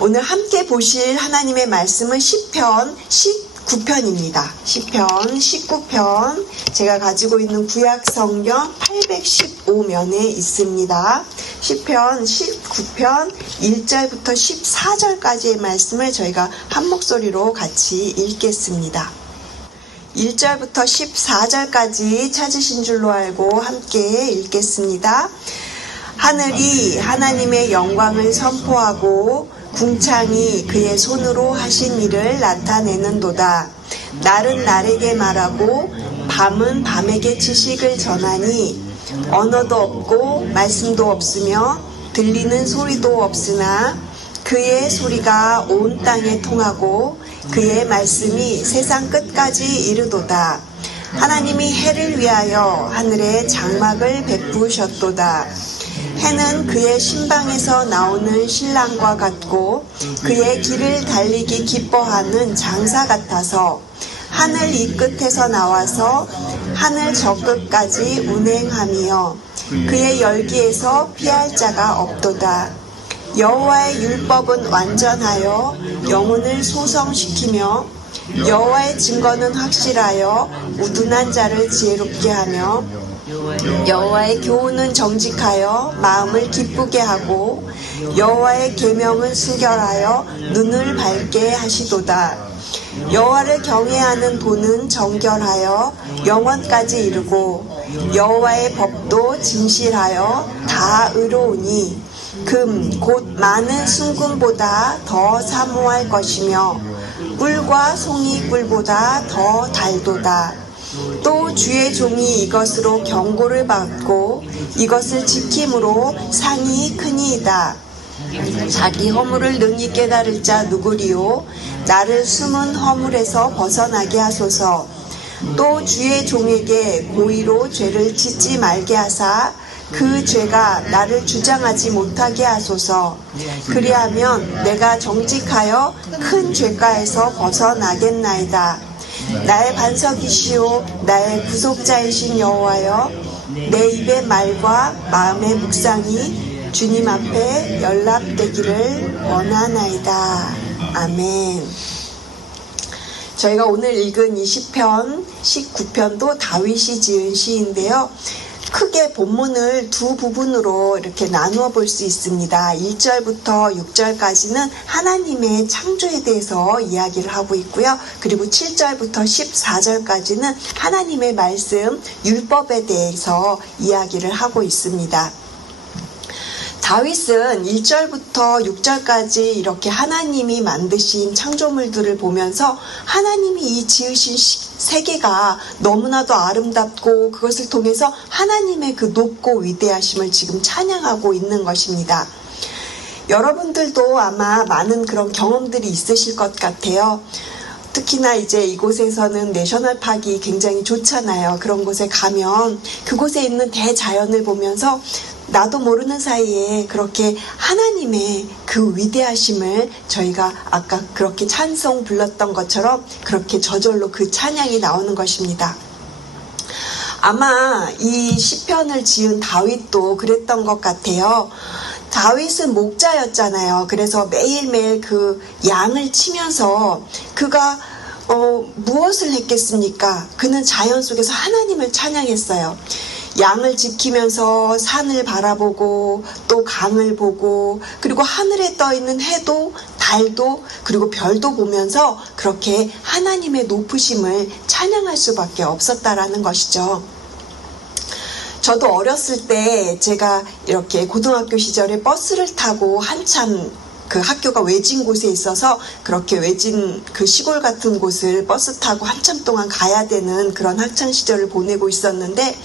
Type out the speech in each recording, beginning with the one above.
오늘 함께 보실 하나님의 말씀은 시편 19편입니다. 시편 19편 제가 가지고 있는 구약 성경 815면에 있습니다. 시편 19편 1절부터 14절까지의 말씀을 저희가 한 목소리로 같이 읽겠습니다. 1절부터 14절까지 찾으신 줄로 알고 함께 읽겠습니다. 하늘이 하나님의 영광을 선포하고 궁창이 그의 손으로 하신 일을 나타내는도다. 날은 날에게 말하고 밤은 밤에게 지식을 전하니 언어도 없고 말씀도 없으며 들리는 소리도 없으나 그의 소리가 온 땅에 통하고 그의 말씀이 세상 끝까지 이르도다. 하나님이 해를 위하여 하늘에 장막을 베푸셨도다. 해는 그의 신방에서 나오는 신랑과 같고 그의 길을 달리기 기뻐하는 장사 같아서 하늘 이 끝에서 나와서 하늘 저 끝까지 운행하며 그의 열기에서 피할 자가 없도다. 여호와의 율법은 완전하여 영혼을 소성시키며 여호와의 증거는 확실하여 우둔한 자를 지혜롭게 하며 여호와의 교훈은 정직하여 마음을 기쁘게 하고 여호와의 계명은 순결하여 눈을 밝게 하시도다. 여호와를 경외하는 도는 정결하여 영원까지 이르고 여호와의 법도 진실하여 다 의로우니 금 곧 많은 순금보다 더 사모할 것이며 꿀과 송이 꿀보다 더 달도다. 또 주의 종이 이것으로 경고를 받고 이것을 지킴으로 상이 크니이다. 자기 허물을 능히 깨달을 자 누구리요? 나를 숨은 허물에서 벗어나게 하소서. 또 주의 종에게 고의로 죄를 짓지 말게 하사 그 죄가 나를 주장하지 못하게 하소서. 그리하면 내가 정직하여 큰 죄가에서 벗어나겠나이다. 나의 반석이시오 나의 구속자이신 여호와여, 내 입의 말과 마음의 묵상이 주님 앞에 연락되기를 원하나이다. 아멘. 저희가 오늘 읽은 이 시편 19편도 다윗이 지은 시인데요. 크게 본문을 두 부분으로 이렇게 나누어 볼 수 있습니다. 1절부터 6절까지는 하나님의 창조에 대해서 이야기를 하고 있고요. 그리고 7절부터 14절까지는 하나님의 말씀, 율법에 대해서 이야기를 하고 있습니다. 다윗은 1절부터 6절까지 이렇게 하나님이 만드신 창조물들을 보면서 하나님이 이 지으신 세계가 너무나도 아름답고 그것을 통해서 하나님의 그 높고 위대하심을 지금 찬양하고 있는 것입니다. 여러분들도 아마 많은 그런 경험들이 있으실 것 같아요. 특히나 이제 이곳에서는 내셔널파크가 굉장히 좋잖아요. 그런 곳에 가면 그곳에 있는 대자연을 보면서 나도 모르는 사이에 그렇게 하나님의 그 위대하심을 저희가 아까 그렇게 찬송 불렀던 것처럼 그렇게 저절로 그 찬양이 나오는 것입니다. 아마 이 시편을 지은 다윗도 그랬던 것 같아요. 다윗은 목자였잖아요. 그래서 매일매일 그 양을 치면서 그가 무엇을 했겠습니까? 그는 자연 속에서 하나님을 찬양했어요. 양을 지키면서 산을 바라보고 또 강을 보고 그리고 하늘에 떠있는 해도 달도 그리고 별도 보면서 그렇게 하나님의 높으심을 찬양할 수밖에 없었다라는 것이죠. 저도 어렸을 때 제가 이렇게 고등학교 시절에 버스를 타고 한참 그 학교가 외진 곳에 있어서 그렇게 외진 그 시골 같은 곳을 버스 타고 한참 동안 가야 되는 그런 학창 시절을 보내고 있었는데,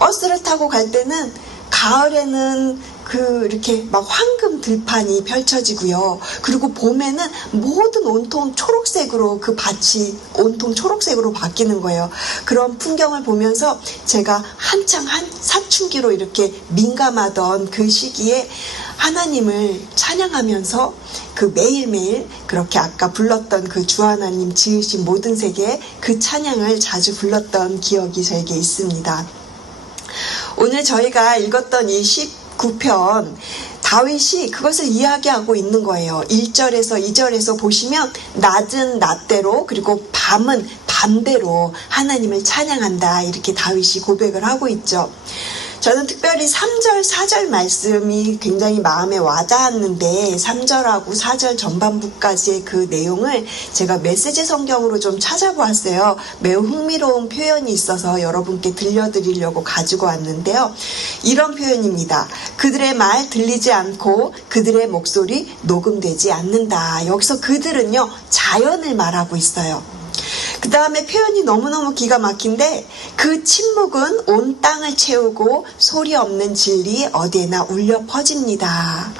버스를 타고 갈 때는 가을에는 그 이렇게 막 황금 들판이 펼쳐지고요. 그리고 봄에는 모든 온통 초록색으로 그 밭이 온통 초록색으로 바뀌는 거예요. 그런 풍경을 보면서 제가 한창 사춘기로 이렇게 민감하던 그 시기에 하나님을 찬양하면서 그 매일매일 그렇게 아까 불렀던 그 주 하나님 지으신 모든 세계 그 찬양을 자주 불렀던 기억이 저에게 있습니다. 오늘 저희가 읽었던 이 19편 다윗이 그것을 이야기하고 있는 거예요. 1절에서 2절에서 보시면 낮은 낮대로 그리고 밤은 밤대로 하나님을 찬양한다, 이렇게 다윗이 고백을 하고 있죠. 저는 특별히 3절, 4절 말씀이 굉장히 마음에 와닿았는데 3절하고 4절 전반부까지의 그 내용을 제가 메시지 성경으로 좀 찾아보았어요. 매우 흥미로운 표현이 있어서 여러분께 들려드리려고 가지고 왔는데요. 이런 표현입니다. 그들의 말 들리지 않고 그들의 목소리 녹음되지 않는다. 여기서 그들은요, 자연을 말하고 있어요. 그 다음에 표현이 너무너무 기가 막힌데, 그 침묵은 온 땅을 채우고 소리 없는 진리 어디에나 울려 퍼집니다.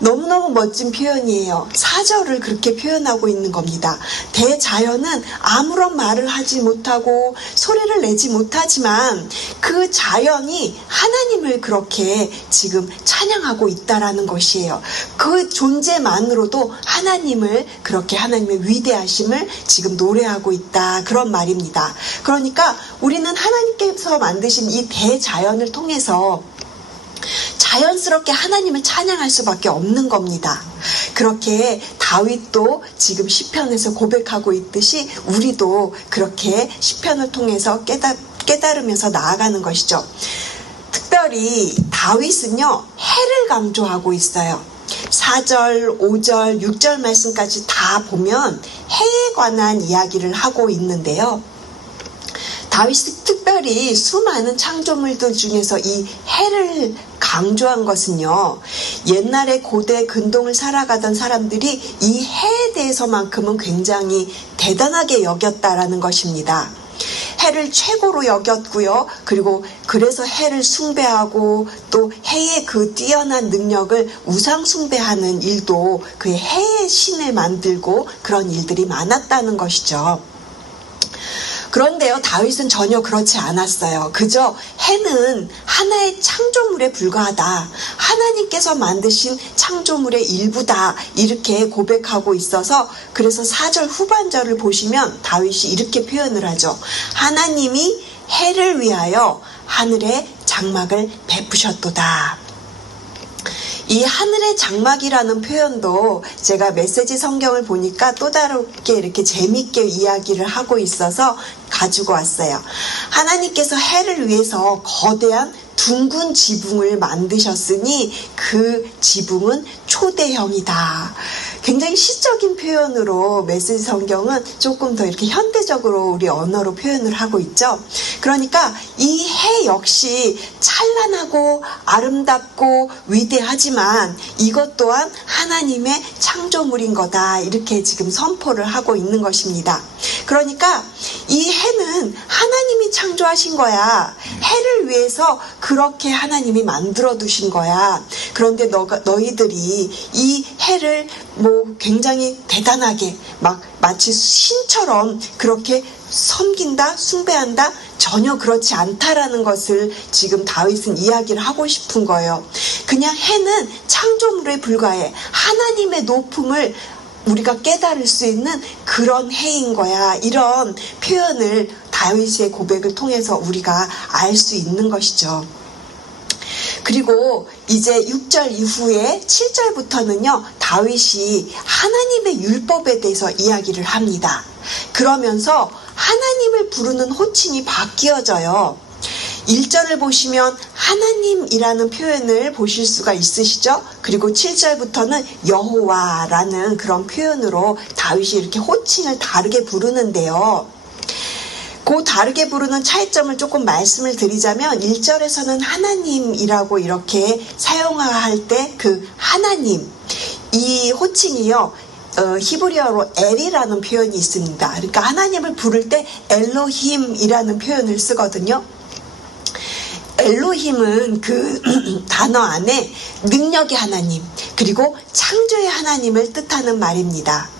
너무너무 멋진 표현이에요. 4절을 그렇게 표현하고 있는 겁니다. 대자연은 아무런 말을 하지 못하고 소리를 내지 못하지만 그 자연이 하나님을 그렇게 지금 찬양하고 있다라는 것이에요. 그 존재만으로도 하나님을 그렇게, 하나님의 위대하심을 지금 노래하고 있다, 그런 말입니다. 그러니까 우리는 하나님께서 만드신 이 대자연을 통해서 자연스럽게 하나님을 찬양할 수밖에 없는 겁니다. 그렇게 다윗도 지금 시편에서 고백하고 있듯이 우리도 그렇게 시편을 통해서 깨달으면서 나아가는 것이죠. 특별히 다윗은요, 해를 강조하고 있어요. 4절, 5절, 6절 말씀까지 다 보면 해에 관한 이야기를 하고 있는데요. 다윗이 특별히 수많은 창조물들 중에서 이 해를 강조한 것은요, 옛날에 고대 근동을 살아가던 사람들이 이 해에 대해서만큼은 굉장히 대단하게 여겼다라는 것입니다. 해를 최고로 여겼고요. 그리고 그래서 해를 숭배하고 또 해의 그 뛰어난 능력을 우상 숭배하는 일도, 그 해의 신을 만들고 그런 일들이 많았다는 것이죠. 그런데요, 다윗은 전혀 그렇지 않았어요. 그저 해는 하나의 창조물에 불과하다, 하나님께서 만드신 창조물의 일부다, 이렇게 고백하고 있어서, 그래서 4절 후반절을 보시면 다윗이 이렇게 표현을 하죠. 하나님이 해를 위하여 하늘에 장막을 베푸셨도다. 이 하늘의 장막이라는 표현도 제가 메시지 성경을 보니까 또 다르게 이렇게 재밌게 이야기를 하고 있어서 가지고 왔어요. 하나님께서 해를 위해서 거대한 둥근 지붕을 만드셨으니 그 지붕은 초대형이다. 굉장히 시적인 표현으로 메시지 성경은 조금 더 이렇게 현대적으로 우리 언어로 표현을 하고 있죠. 그러니까 이 해 역시 찬란하고 아름답고 위대하지만 이것 또한 하나님의 창조물인 거다, 이렇게 지금 선포를 하고 있는 것입니다. 그러니까 이 해는 하나님이 창조하신 거야. 해를 위해서 그렇게 하나님이 만들어 두신 거야. 그런데 너희들이 이 해를 굉장히 대단하게 마치 신처럼 그렇게 섬긴다, 숭배한다, 전혀 그렇지 않다라는 것을 지금 다윗은 이야기를 하고 싶은 거예요. 그냥 해는 창조물에 불과해. 하나님의 높음을 우리가 깨달을 수 있는 그런 해인 거야. 이런 표현을 다윗의 고백을 통해서 우리가 알 수 있는 것이죠. 그리고 이제 6절 이후에 7절부터는요, 다윗이 하나님의 율법에 대해서 이야기를 합니다. 그러면서 하나님을 부르는 호칭이 바뀌어져요. 1절을 보시면 하나님이라는 표현을 보실 수가 있으시죠? 그리고 7절부터는 여호와라는 그런 표현으로 다윗이 이렇게 호칭을 다르게 부르는데요. 그 다르게 부르는 차이점을 조금 말씀을 드리자면, 1절에서는 하나님이라고 이렇게 사용할 때 그 하나님, 이 호칭이요, 히브리어로 엘이라는 표현이 있습니다. 그러니까 하나님을 부를 때 엘로힘이라는 표현을 쓰거든요. 엘로힘은 그 단어 안에 능력의 하나님, 그리고 창조의 하나님을 뜻하는 말입니다.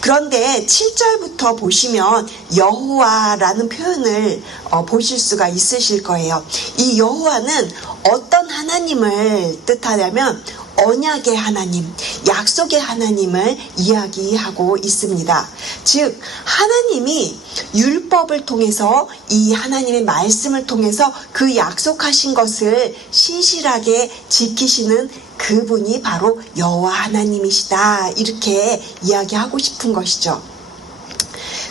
그런데 7절부터 보시면 여호와라는 표현을 보실 수가 있으실 거예요. 이 여호와는 어떤 하나님을 뜻하냐면 언약의 하나님, 약속의 하나님을 이야기하고 있습니다. 즉 하나님이 율법을 통해서 이 하나님의 말씀을 통해서 그 약속하신 것을 신실하게 지키시는 그분이 바로 여호와 하나님이시다, 이렇게 이야기하고 싶은 것이죠.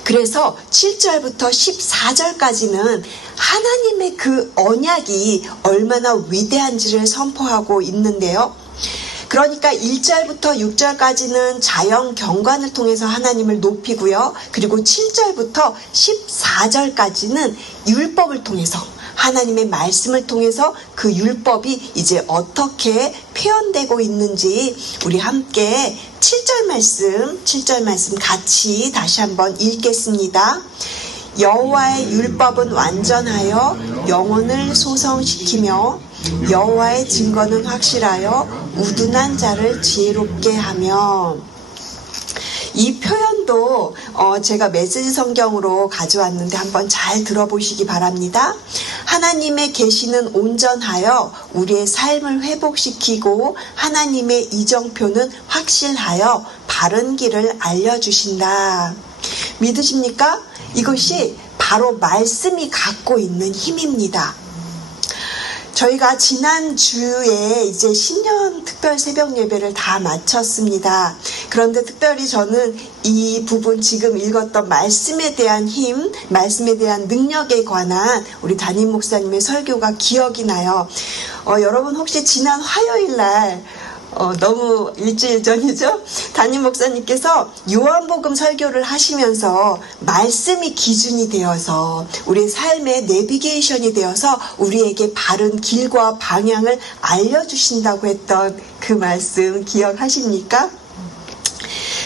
그래서 7절부터 14절까지는 하나님의 그 언약이 얼마나 위대한지를 선포하고 있는데요. 그러니까 1절부터 6절까지는 자연 경관을 통해서 하나님을 높이고요. 그리고 7절부터 14절까지는 율법을 통해서, 하나님의 말씀을 통해서 그 율법이 이제 어떻게 표현되고 있는지 우리 함께 7절 말씀 같이 다시 한번 읽겠습니다. 여호와의 율법은 완전하여 영혼을 소성시키며 여호와의 증거는 확실하여 우둔한 자를 지혜롭게 하며. 이 표현도 제가 메시지 성경으로 가져왔는데 한번 잘 들어보시기 바랍니다. 하나님의 계시는 온전하여 우리의 삶을 회복시키고 하나님의 이정표는 확실하여 바른 길을 알려주신다. 믿으십니까? 이것이 바로 말씀이 갖고 있는 힘입니다. 저희가 지난주에 이제 신년 특별 새벽 예배를 다 마쳤습니다. 그런데 특별히 저는 이 부분 지금 읽었던 말씀에 대한 힘, 말씀에 대한 능력에 관한 우리 담임 목사님의 설교가 기억이 나요. 여러분 혹시 지난 화요일 날 너무 일주일 전이죠? 담임 목사님께서 요한복음 설교를 하시면서 말씀이 기준이 되어서 우리의 삶의 내비게이션이 되어서 우리에게 바른 길과 방향을 알려주신다고 했던 그 말씀 기억하십니까?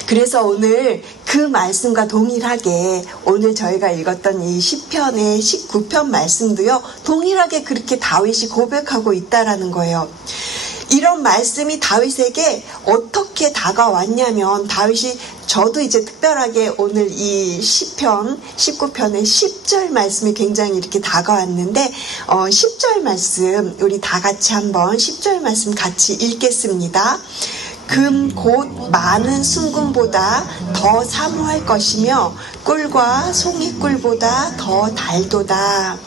그래서 오늘 그 말씀과 동일하게 오늘 저희가 읽었던 이 시편의 19편 말씀도요, 동일하게 그렇게 다윗이 고백하고 있다라는 거예요. 이런 말씀이 다윗에게 어떻게 다가왔냐면, 다윗이, 저도 이제 특별하게 오늘 이 시편 19편의 10절 말씀이 굉장히 이렇게 다가왔는데 10절 말씀 우리 다 같이 한번 10절 말씀 같이 읽겠습니다. 금 곧 많은 순금보다 더 사모할 것이며 꿀과 송이꿀보다 더 달도다.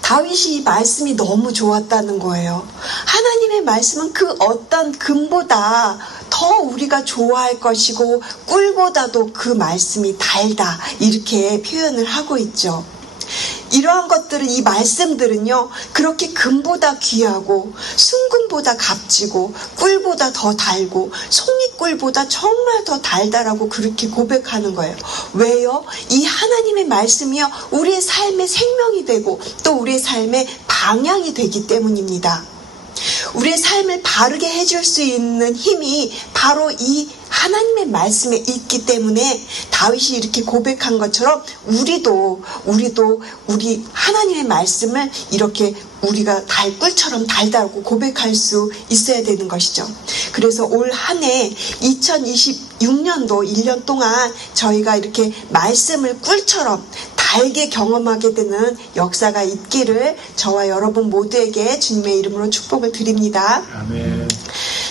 다윗이 이 말씀이 너무 좋았다는 거예요. 하나님의 말씀은 그 어떤 금보다 더 우리가 좋아할 것이고 꿀보다도 그 말씀이 달다, 이렇게 표현을 하고 있죠. 이러한 것들은, 이 말씀들은요, 그렇게 금보다 귀하고 순금보다 값지고 꿀보다 더 달고 송이꿀보다 정말 더 달다라고 그렇게 고백하는 거예요. 왜요? 이 하나님의 말씀이요, 우리의 삶의 생명이 되고 또 우리의 삶의 방향이 되기 때문입니다. 우리의 삶을 바르게 해줄 수 있는 힘이 바로 이 하나님의 말씀에 있기 때문에 다윗이 이렇게 고백한 것처럼 우리도 우리 하나님의 말씀을 이렇게 우리가 꿀처럼 달다고 고백할 수 있어야 되는 것이죠. 그래서 올 한 해 2026년도 1년 동안 저희가 이렇게 말씀을 꿀처럼 달게 경험하게 되는 역사가 있기를 저와 여러분 모두에게 주님의 이름으로 축복을 드립니다. 아멘.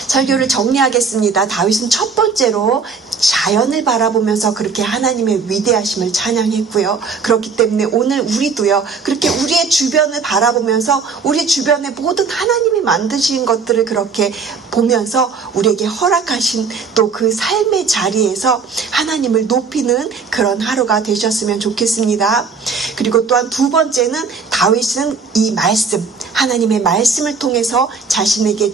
설교를 정리하겠습니다. 다윗은 첫 번째로 자연을 바라보면서 그렇게 하나님의 위대하심을 찬양했고요. 그렇기 때문에 오늘 우리도요, 그렇게 우리의 주변을 바라보면서 우리 주변의 모든 하나님이 만드신 것들을 그렇게 보면서 우리에게 허락하신 또 그 삶의 자리에서 하나님을 높이는 그런 하루가 되셨으면 좋겠습니다. 그리고 또한 두 번째는 다윗은 이 말씀, 하나님의 말씀을 통해서 자신에게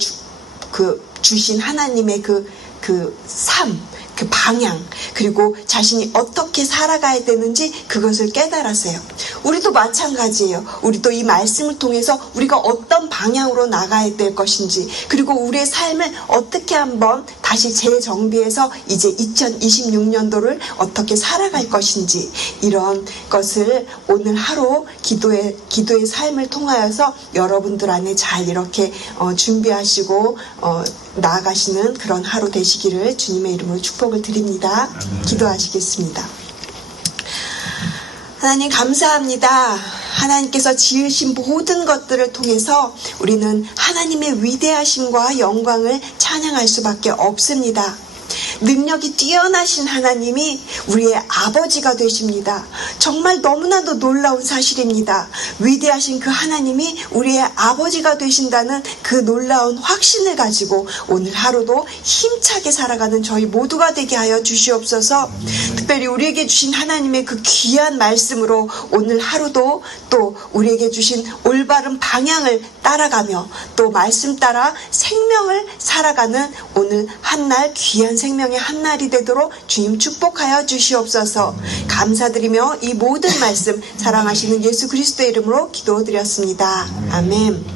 주신 하나님의 그 삶, 그 방향, 그리고 자신이 어떻게 살아가야 되는지 그것을 깨달았어요. 우리도 마찬가지예요. 우리도 이 말씀을 통해서 우리가 어떤 방향으로 나가야 될 것인지, 그리고 우리의 삶을 어떻게 한번 다시 재정비해서 이제 2026년도를 어떻게 살아갈 것인지, 이런 것을 오늘 하루 기도의 삶을 통하여서 여러분들 안에 잘 이렇게 준비하시고 나아가시는 그런 하루 되시기를 주님의 이름으로 축복을 드립니다. 기도하시겠습니다. 하나님 감사합니다. 하나님께서 지으신 모든 것들을 통해서 우리는 하나님의 위대하심과 영광을 찬양할 수밖에 없습니다. 능력이 뛰어나신 하나님이 우리의 아버지가 되십니다. 정말 너무나도 놀라운 사실입니다. 위대하신 그 하나님이 우리의 아버지가 되신다는 그 놀라운 확신을 가지고 오늘 하루도 힘차게 살아가는 저희 모두가 되게 하여 주시옵소서. 특별히 우리에게 주신 하나님의 그 귀한 말씀으로 오늘 하루도 또 우리에게 주신 올바른 방향을 따라가며 또 말씀 따라 생명을 살아가는 오늘 한날 귀한 생명의 한날이 되도록 주님 축복하여 주시옵소서. 감사드리며 이 모든 말씀 사랑하시는 예수 그리스도의 이름으로 기도드렸습니다. 아멘.